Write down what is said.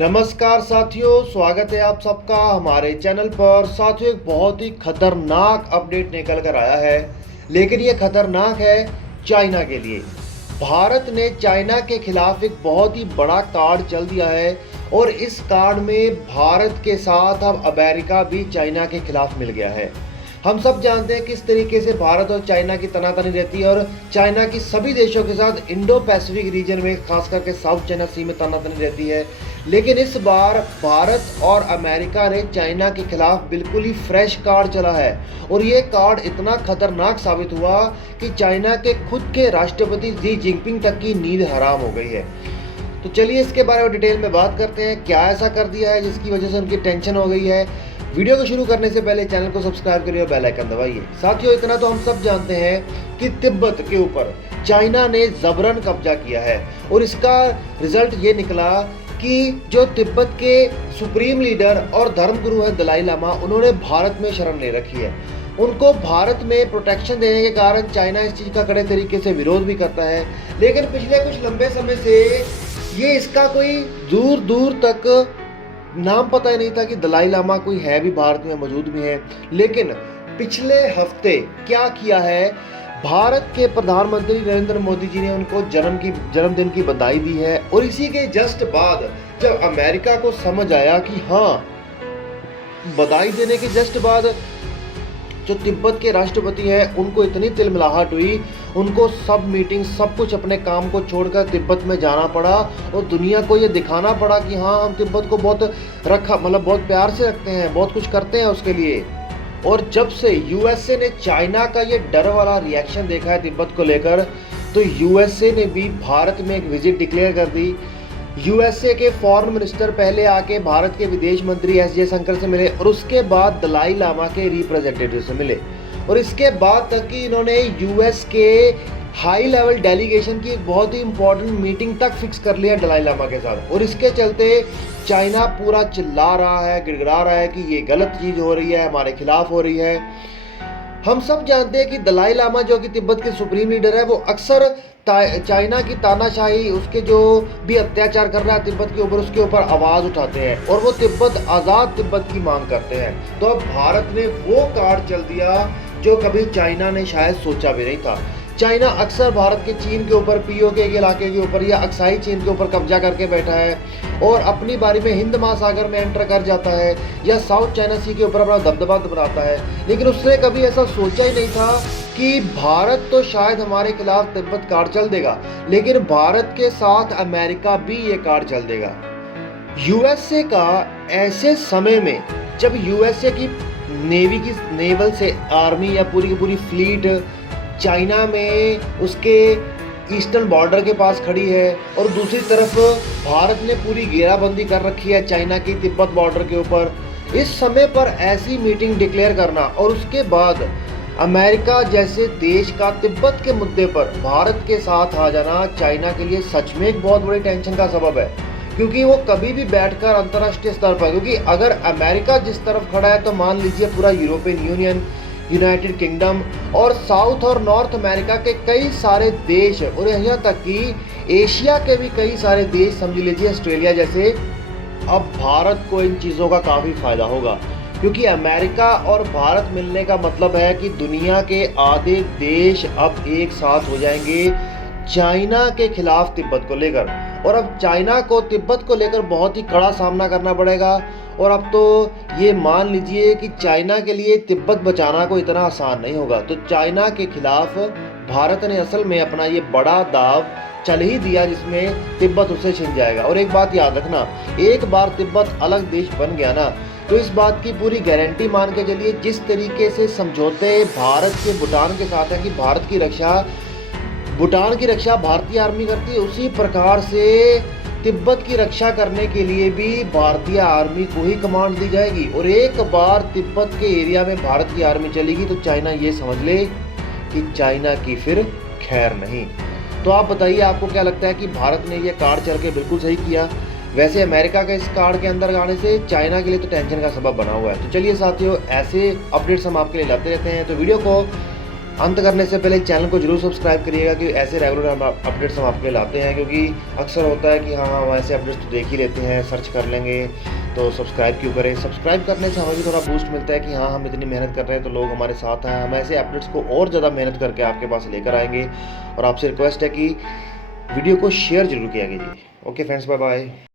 नमस्कार साथियों, स्वागत है आप सबका हमारे चैनल पर। साथियों, एक बहुत ही खतरनाक अपडेट निकल कर आया है, लेकिन ये खतरनाक है चाइना के लिए। भारत ने चाइना के खिलाफ एक बहुत ही बड़ा कार्ड चल दिया है और इस कार्ड में भारत के साथ अब अमेरिका भी चाइना के खिलाफ मिल गया है। हम सब जानते हैं किस तरीके से भारत और चाइना की तनातनी रहती है और चाइना की सभी देशों के साथ इंडो पैसिफिक रीजन में, खास करके साउथ चाइना सी में तनातनी रहती है। लेकिन इस बार भारत और अमेरिका ने चाइना के खिलाफ बिल्कुल ही फ्रेश कार्ड चला है और ये कार्ड इतना खतरनाक साबित हुआ कि चाइना के खुद के राष्ट्रपति शी जिनपिंग तक की नींद हराम हो गई है। तो चलिए इसके बारे में डिटेल में बात करते हैं, क्या ऐसा कर दिया है जिसकी वजह से उनकी टेंशन हो गई है। वीडियो को शुरू करने से पहले चैनल को सब्सक्राइब करिए और बेल आइकन दबाइए। साथियों, इतना तो हम सब जानते हैं कि तिब्बत के ऊपर चाइना ने जबरन कब्जा किया है और इसका रिजल्ट ये निकला कि जो तिब्बत के सुप्रीम लीडर और धर्मगुरु है दलाई लामा, उन्होंने भारत में शरण ले रखी है। उनको भारत में प्रोटेक्शन देने के कारण चाइना इस चीज़ का कड़े तरीके से विरोध भी करता है। लेकिन पिछले कुछ लंबे समय से ये इसका कोई दूर दूर तक नाम पता ही नहीं था कि दलाई लामा कोई है भी भारत में, मौजूद भी है। लेकिन पिछले हफ्ते क्या किया है, भारत के प्रधानमंत्री नरेंद्र मोदी जी ने उनको जन्मदिन की बधाई दी है और इसी के जस्ट बाद जब अमेरिका को समझ आया कि हाँ, बधाई देने के जस्ट बाद जो तिब्बत के राष्ट्रपति हैं उनको इतनी तिलमिलाहट हुई, उनको सब मीटिंग सब कुछ अपने काम को छोड़कर तिब्बत में जाना पड़ा और दुनिया को ये दिखाना पड़ा कि हाँ, हम तिब्बत को बहुत बहुत प्यार से रखते हैं, बहुत कुछ करते हैं उसके लिए। और जब से यूएसए ने चाइना का ये डर वाला रिएक्शन देखा है तिब्बत को लेकर, तो यूएसए ने भी भारत में एक विजिट डिक्लेयर कर दी। यूएसए के फॉरेन मिनिस्टर पहले आके भारत के विदेश मंत्री एस जयशंकर से मिले और उसके बाद दलाई लामा के रिप्रेजेंटेटिव से मिले और इसके बाद तक कि इन्होंने यूएस के हाई लेवल डेलीगेशन की एक बहुत ही इंपॉर्टेंट मीटिंग तक फिक्स कर लिया दलाई लामा के साथ। और इसके चलते चाइना पूरा चिल्ला रहा है, गिड़गिड़ा रहा है कि ये गलत चीज़ हो रही है, हमारे खिलाफ हो रही है। हम सब जानते हैं कि दलाई लामा जो कि तिब्बत के सुप्रीम लीडर है, वो अक्सर चाइना की तानाशाही, उसके जो भी अत्याचार कर रहा है तिब्बत के ऊपर, उसके ऊपर आवाज़ उठाते हैं और वो तिब्बत आज़ाद तिब्बत की मांग करते हैं। तो अब भारत ने वो कार्ड चल दिया जो कभी चाइना ने शायद सोचा भी नहीं था। चाइना अक्सर भारत के चीन के ऊपर, पीओके के इलाके के ऊपर या अक्साई चीन के ऊपर कब्जा करके बैठा है और अपनी बारी में हिंद महासागर में एंटर कर जाता है या साउथ चाइना सी के ऊपर अपना दबदबा बनाता है। लेकिन उसने कभी ऐसा सोचा ही नहीं था कि भारत तो शायद हमारे खिलाफ तिब्बत कार्ड चल देगा, लेकिन भारत के साथ अमेरिका भी ये कार्ड चल देगा। यूएसए का ऐसे समय में जब यूएसए की नेवल से आर्मी या पूरी की पूरी फ्लीट चाइना में उसके ईस्टर्न बॉर्डर के पास खड़ी है और दूसरी तरफ भारत ने पूरी घेराबंदी कर रखी है चाइना की तिब्बत बॉर्डर के ऊपर, इस समय पर ऐसी मीटिंग डिक्लेयर करना और उसके बाद अमेरिका जैसे देश का तिब्बत के मुद्दे पर भारत के साथ आ जाना चाइना के लिए सच में एक बहुत बड़ी टेंशन का सबब है। क्योंकि वो कभी भी बैठकर अंतर्राष्ट्रीय स्तर पर, क्योंकि अगर अमेरिका जिस तरफ खड़ा है तो मान लीजिए पूरा यूरोपियन यूनियन, यूनाइटेड किंगडम और साउथ और नॉर्थ अमेरिका के कई सारे देश और यहाँ तक कि एशिया के भी कई सारे देश, समझ लीजिए ऑस्ट्रेलिया जैसे, अब भारत को इन चीज़ों का काफ़ी फायदा होगा। क्योंकि अमेरिका और भारत मिलने का मतलब है कि दुनिया के आधे देश अब एक साथ हो जाएंगे चाइना के खिलाफ तिब्बत को लेकर। और अब चाइना को तिब्बत को लेकर बहुत ही कड़ा सामना करना पड़ेगा और अब तो ये मान लीजिए कि चाइना के लिए तिब्बत बचाना को इतना आसान नहीं होगा। तो चाइना के खिलाफ भारत ने असल में अपना ये बड़ा दाव चल ही दिया जिसमें तिब्बत उससे छिन जाएगा। और एक बात याद रखना, एक बार तिब्बत अलग देश बन गया ना, तो इस बात की पूरी गारंटी मान के चलिए, जिस तरीके से समझौते भारत के भूटान के साथ है कि भूटान की रक्षा भारतीय आर्मी करती है, उसी प्रकार से तिब्बत की रक्षा करने के लिए भी भारतीय आर्मी को ही कमांड दी जाएगी। और एक बार तिब्बत के एरिया में भारत की आर्मी चलेगी तो चाइना ये समझ ले कि चाइना की फिर खैर नहीं। तो आप बताइए, आपको क्या लगता है कि भारत ने ये कार्ड चल के बिल्कुल सही किया? वैसे अमेरिका के इस कार्ड के अंदर आने से चाइना के लिए तो टेंशन का सबब बना हुआ है। तो चलिए साथियों, ऐसे अपडेट्स हम आपके लिए लाते रहते हैं, तो वीडियो को अंत करने से पहले चैनल को जरूर सब्सक्राइब करिएगा कि ऐसे रेगुलर हम अपडेट्स हम आपके लिए लाते हैं, क्योंकि अक्सर होता है कि हाँ हम ऐसे अपडेट्स तो देख ही लेते हैं, सर्च कर लेंगे, तो सब्सक्राइब क्यों करें। सब्सक्राइब करने से हमें भी थोड़ा बूस्ट मिलता है कि हाँ हम इतनी मेहनत कर रहे हैं तो लोग हमारे साथ हैं। हम ऐसे अपडेट्स को और ज़्यादा मेहनत करके आपके पास लेकर आएंगे, और आपसे रिक्वेस्ट है कि वीडियो को शेयर जरूर किया कीजिए। Okay friends, bye bye.